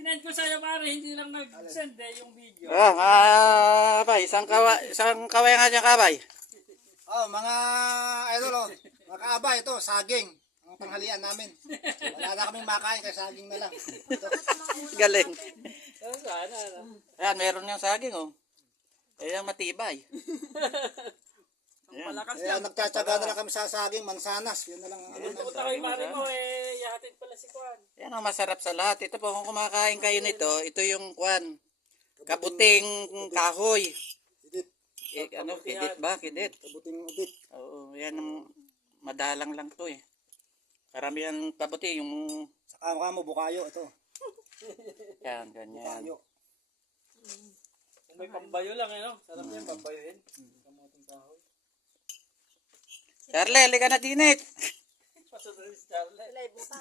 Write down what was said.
Sinend ko sa'yo pare, hindi lang nag-send yung video. Kabay, isang kaway nga dyan, kabay. Mga idol, mga kaabay, ito, saging. Ang tanghalian namin. Wala na kaming makain, kaya saging na lang. Galing. Sana. Ayan, meron yung saging, oh. Ayan, matibay. Ayan. Malakas Kaya yan. nagtsatsaga na lang kami sa saging, mansanas. Yun na lang. Punta kay pare mo yahatid pala si Kwan. Yan ang masarap sa lahat. Ito po, kung kumakain kayo nito, ito yung kwan. Kabuting kahoy. Idit. Kidit ba? Kidit. Kabuting udit. Oo, yan ang madalang lang to eh. Karamihan kabuti, yung... Sa kamo mo, bukayo, ito. Yan, ganyan. Bukayo. Kung may pambayo lang no? Sarap yan, pambayohin. Kamuting kahoy. Charlie, halika na dinit. Pasok na si Charlie. Live mo pa.